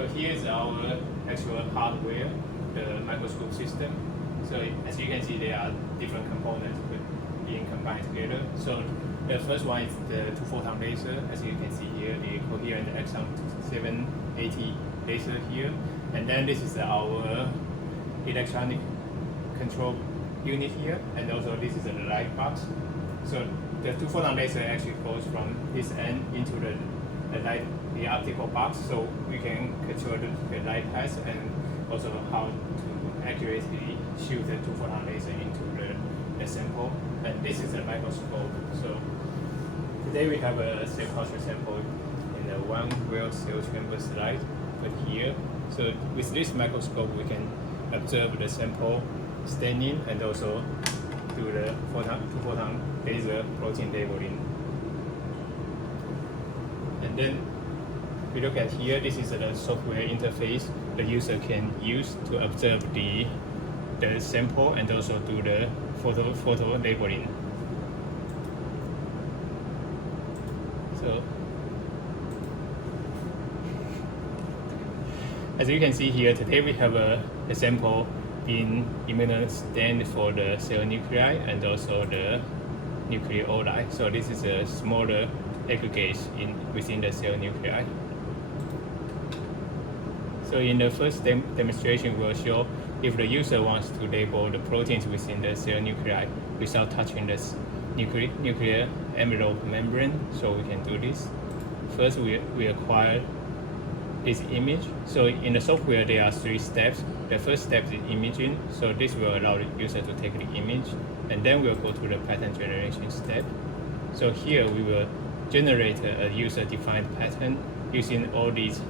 So here is our actual hardware, the microscope system. So as you can see, there are different components being combined together. So the first one is the 2-photon laser. As you can see here, the coherent Exxon 780 laser here. And then this is our electronic control unit here. And also this is the light box. So the 2-photon laser actually goes from this end into the optical box, so we can control the light path and also how to accurately shoot the 2-photon laser into the sample. And this is a microscope. So today we have a cell culture sample in a 1-well cell chamber slide put here. So with this microscope, we can observe the sample staining and also do the 2-photon laser protein labeling. And then we look at here, this is the software interface the user can use to observe the sample and also do the photo labeling. So as you can see here, today we have a sample being immunostained for the cell nuclei and also the nucleoli. So this is a smaller aggregates within the cell nuclei. So in the first demonstration, we'll show if the user wants to label the proteins within the cell nuclei without touching the nuclear envelope membrane. So we can do this. First, we acquire this image. So in the software, there are 3 steps. The first step is imaging. So this will allow the user to take the image. And then we'll go to the pattern generation step. So here we will generate a user-defined pattern using all these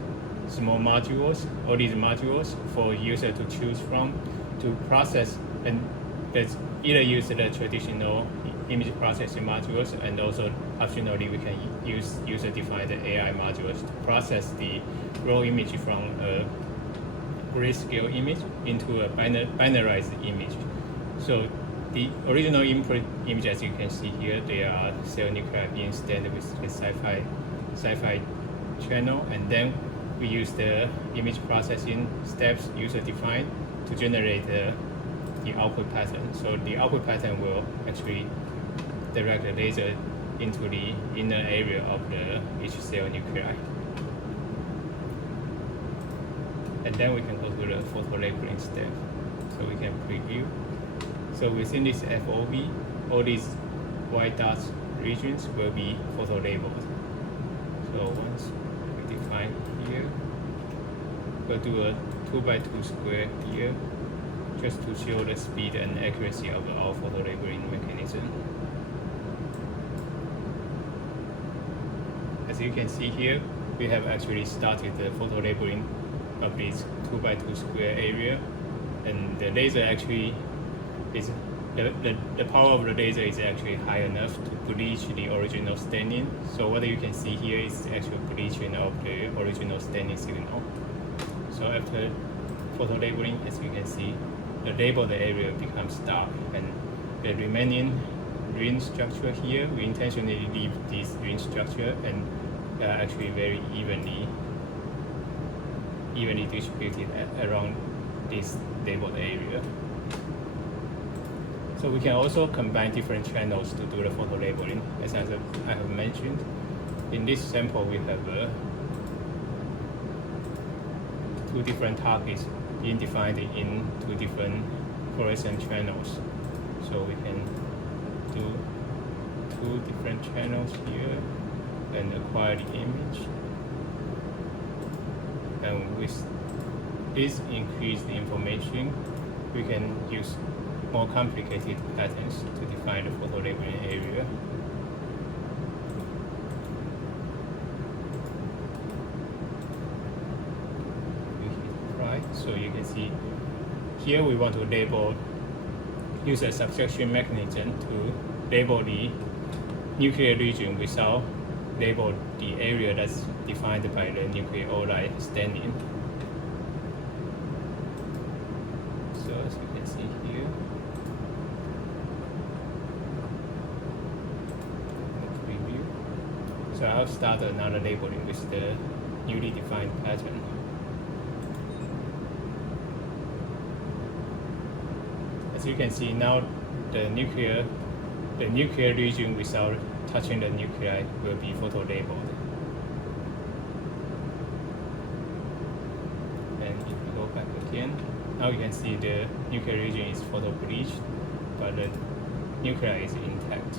small modules, for user to choose from to process, and that's either use the traditional image processing modules, and also optionally we can use user-defined AI modules to process the raw image from a grayscale image into a binarized image. So the original input image, as you can see here, there are cell nuclei being stained with the sci-fi channel, and then we use the image processing steps user-defined to generate the output pattern. So the output pattern will actually direct the laser into the inner area of each cell nuclei. And then we can go to the photo labeling step. So we can preview. So within this FOV, all these white dots regions will be photo labeled. So once we define here, we'll do a 2x2 square here, just to show the speed and accuracy of our photo labeling mechanism. As you can see here, we have actually started the photo labeling of this 2x2 square area, and the laser actually is the power of the laser is actually high enough to bleach the original staining. So what you can see here is the actual bleaching of the original staining signal. So after photo labeling, as you can see, the labeled area becomes dark, and the remaining ring structure here, we intentionally leave this ring structure, and they are actually very evenly distributed around this labeled area. So we can also combine different channels to do the photo labeling. As I have mentioned, in this sample we have 2 different targets being defined in 2 different fluorescent channels. So we can do 2 different channels here and acquire the image. And with this increased information, we can use more complicated patterns to define the photo labeling area. Right, so you can see here we want to use a subtraction mechanism to label the nuclear region without label the area that's defined by the nucleoli staining. So as you can see here, preview. So I'll start another labeling with the newly defined pattern. As you can see now, the nuclear region without touching the nuclei will be photo-labeled. And if you go back again, now you can see the nuclear region is photo-bleached, but the nuclei is intact.